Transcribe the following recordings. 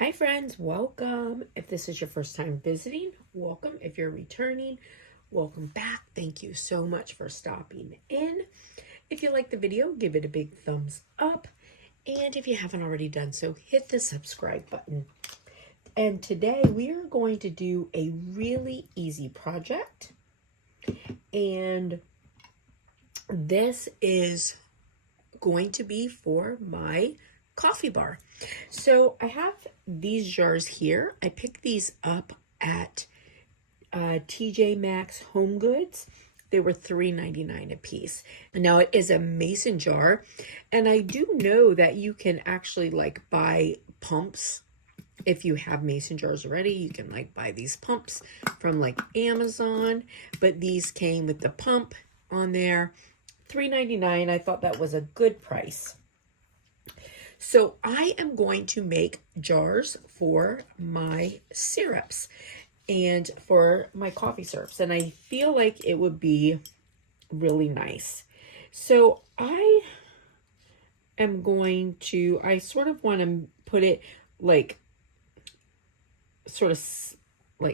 Hi friends, welcome. If this is your first time visiting, welcome. If you're returning, welcome back. Thank you so much for stopping in. If you like the video, give it a big thumbs up. And if you haven't already done so, hit the subscribe button. And today we are going to do a really easy project. And this is going to be for my coffee bar. So I have these jars here. I picked these up at TJ Maxx Home Goods. They were $3.99 a piece. Now it is a mason jar, and I do know that you can actually buy pumps. If you have mason jars already, you can buy these pumps from Amazon, but these came with the pump on there. $3.99. I thought that was a good price. So I am going to make jars for my syrups and for my coffee syrups, and I feel like it would be really nice. So I sort of want to put it sort of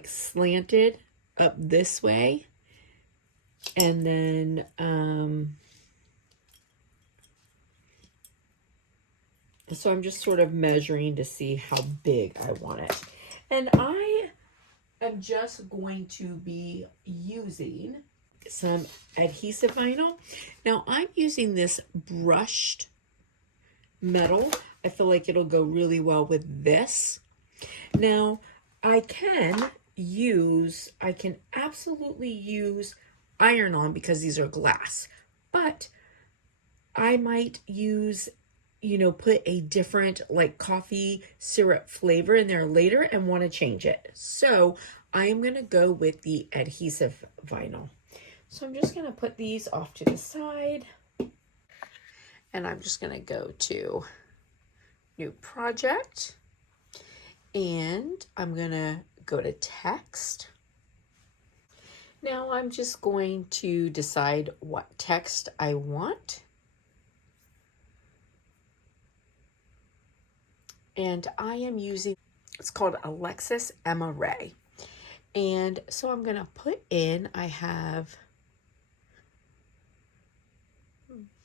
slanted up this way, and then so I'm just sort of measuring to see how big I want it. And I am just going to be using some adhesive vinyl. Now I'm using this brushed metal. I feel like it'll go really well with this. Now I can absolutely use iron-on because these are glass, but I might use put a different coffee syrup flavor in there later and want to change it. So I am going to go with the adhesive vinyl. So I'm just going to put these off to the side, and I'm just going to go to new project, and I'm going to go to text. Now I'm just going to decide what text I want. And I am using, it's called Alexis Emma Ray. And so I'm going to put in, I have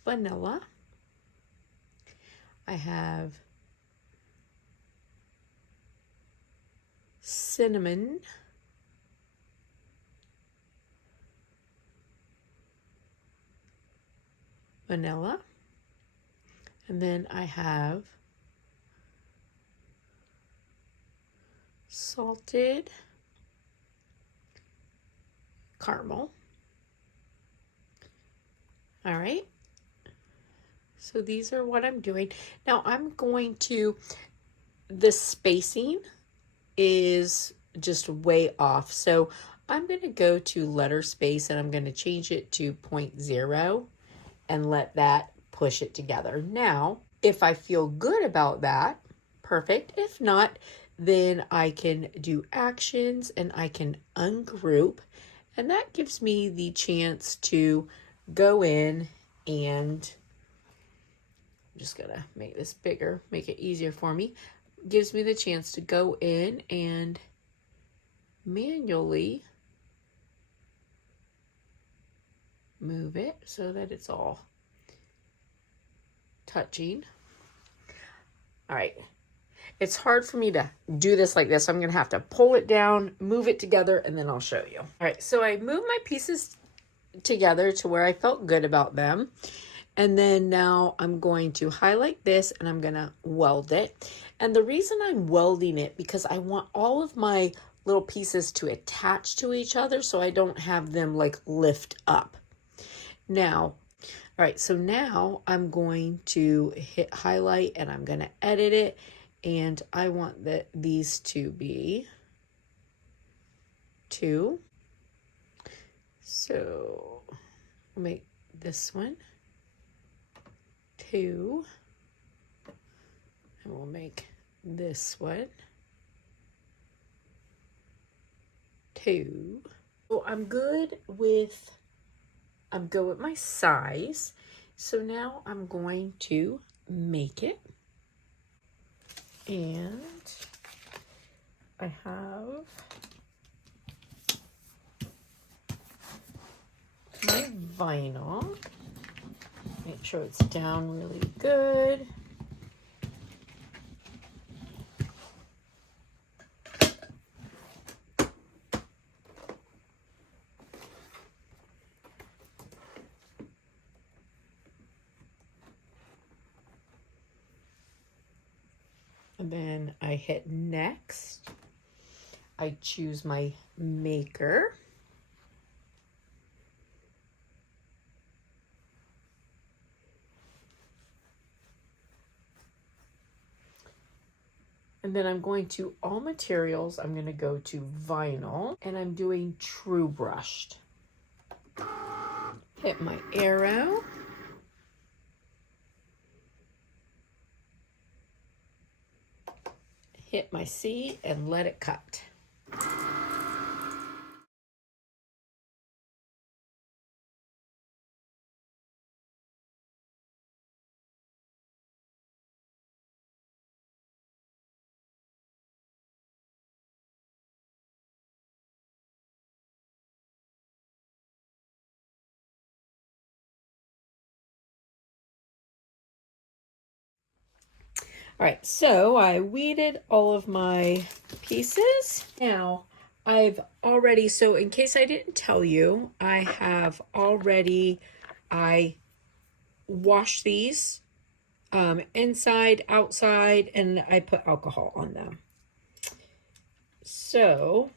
vanilla. I have cinnamon. Vanilla. And then I have salted caramel. All right. So these are what I'm doing. Now I'm going to, the spacing is just way off. So I'm going to go to letter space, and I'm going to change it to 0.0 and let that push it together. Now, if I feel good about that, perfect. If not, then I can do actions and I can ungroup, and that gives me the chance to go in, and I'm just gonna make this bigger, make it easier for me. Gives me the chance to go in and manually move it so that it's all touching. All right. It's hard for me to do this like this. So I'm going to have to pull it down, move it together, and then I'll show you. All right, so I moved my pieces together to where I felt good about them. And then now I'm going to highlight this, and I'm going to weld it. And the reason I'm welding it, because I want all of my little pieces to attach to each other so I don't have them lift up. Now, all right, so now I'm going to hit highlight, and I'm going to edit it. And I want these to be 2. So we'll make this one 2. And we'll make this one 2. So I'm good with my size. So now I'm going to make it. And I have my vinyl. Make sure it's down really good. And then I hit next. I choose my maker. And then I'm going to all materials. I'm going to go to vinyl and I'm doing true brushed. Hit my arrow. Hit my C and let it cut. All right, so I weeded all of my pieces. Now, I've already, so in case I didn't tell you, I washed these inside, outside, and I put alcohol on them. So,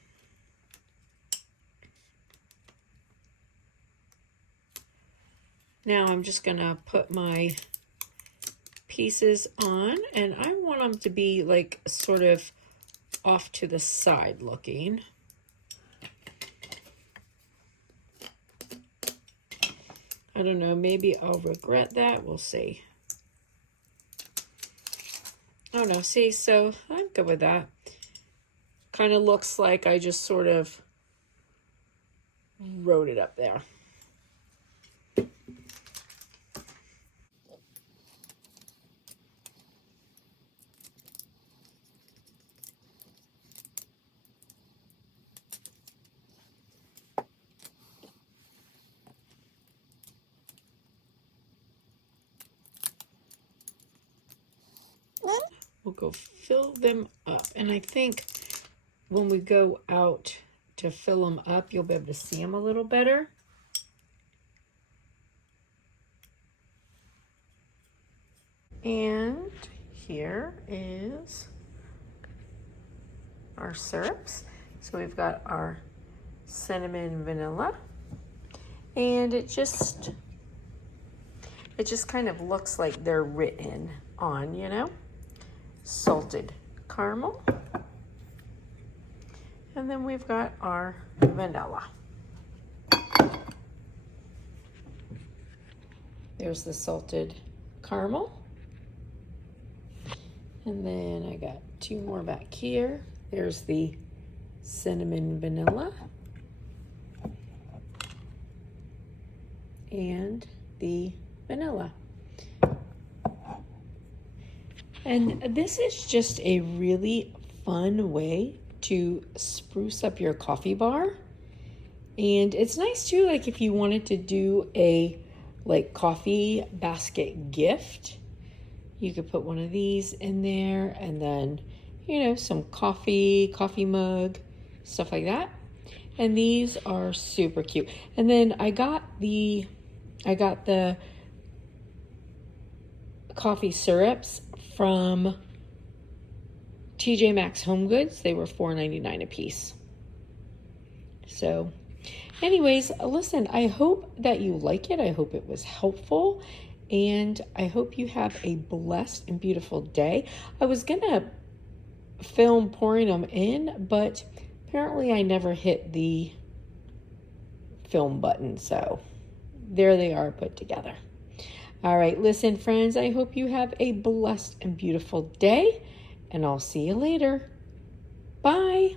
now I'm just gonna put my pieces on, and I want them to be like sort of off to the side looking. I don't know, maybe I'll regret that. We'll see. Oh no, see, so I'm good with that. Kind of looks like I just sort of wrote it up there. We'll go fill them up. And I think when we go out to fill them up, you'll be able to see them a little better. And here is our syrups. So we've got our cinnamon vanilla. And it just kind of looks like they're written on, you know? Salted caramel. And then we've got our vanilla. There's the salted caramel. And then I got two more back here. There's the cinnamon vanilla. And the vanilla. And this is just a really fun way to spruce up your coffee bar. And it's nice too, like if you wanted to do a like coffee basket gift, you could put one of these in there, and then, you know, some coffee mug, stuff like that. And these are super cute. And then I got the coffee syrups from TJ Maxx Home Goods. They were $4.99 a piece. So anyways, listen, I hope that you like it. I hope it was helpful. And I hope you have a blessed and beautiful day. I was going to film pouring them in, but apparently I never hit the film button. So there they are put together. All right, listen, friends, I hope you have a blessed and beautiful day, and I'll see you later. Bye.